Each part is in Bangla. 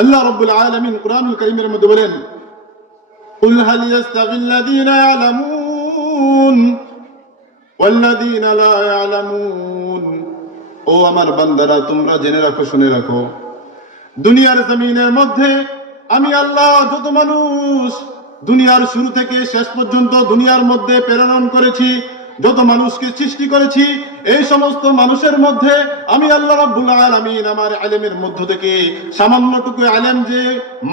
আল্লাহ রাব্বুল আলামিন কুরআনুল কারীমের মধ্যে বলেন, কুল হাল ইয়াস্তাবিল্লাযীনা ইয়ালামুন ওয়াল্লাযীনা লা ইয়ালামুন। ও আমার বান্দারা, তোমরা জেনে রাখো, শুনে রাখো, দুনিয়ার জমিনের মধ্যে আমি আল্লাহ যত মানুষ দুনিয়ার শুরু থেকে শেষ পর্যন্ত দুনিয়ার মধ্যে প্রেরণ করেছি, যত মানুষকে সৃষ্টি করেছি, এই সমস্ত মানুষের মধ্যে আমি আল্লাহ রাব্বুল আলামিন আমার ইলমের মধ্য থেকে সামান্যটুকু ইলম যে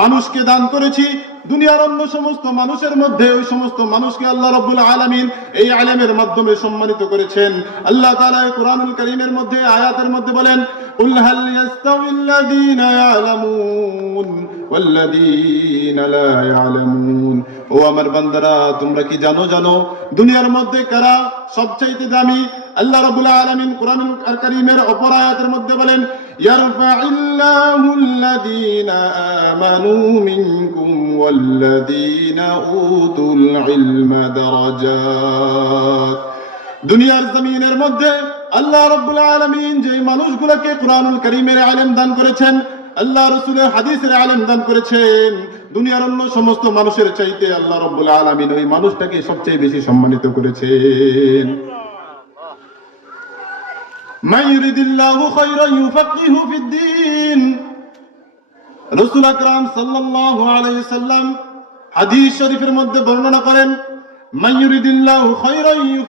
মানুষকে দান করেছি, দুনিয়ার অন্য সমস্ত মানুষের মধ্যে ওই সমস্ত মানুষকে আল্লাহ রাব্বুল আলামিন এই ইলমের মাধ্যমে সম্মানিত করেছেন। আল্লাহ তাআলা কুরআনুল কারীমের মধ্যে আয়াতের মধ্যে বলেন, কুল হাল ইয়াস্তাবিল্লাযীনা ইয়ালামুন ওয়াল্লাযীনা লা ইয়ালামুন। ও আমার বান্দারা, তোমরা কি জানো দুনিয়ার মধ্যে কারা সবচাইতে দামি? আল্লাহ রাব্বুল আলামিন কুরআনুল কারীমের অপর আয়াতের মধ্যে বলেন, ইয়ারফা'িল্লাহুল্লাযীনা আমানু মিনকুম ওয়াল্লাযীনা উতুল ইলমা দারাজাত। দুনিয়ার জমিনের মধ্যে আল্লাহ রাব্বুল আলামিন যে মানুষগুলোকে কুরআনুল কারীমের ইলম দান করেছেন, আল্লাহ রাসূলের হাদিসের ইলম দান করেছেন, দুনিয়ার অন্য সমস্ত মানুষের চাইতে আল্লাহ রাব্বুল আলামিন ওই মানুষটাকে সবচেয়ে বেশি সম্মানিত করেছেন। মান ইউরিদিল্লাহু খায়রান ইউফাক্কিহু ফিদ্দীন। রাসূল আকরাম সাল্লাল্লাহু আলাইহি সাল্লাম হাদিস শরীফের মধ্যে বর্ণনা করেন, মান ইউরিদিল্লাহু খায়রান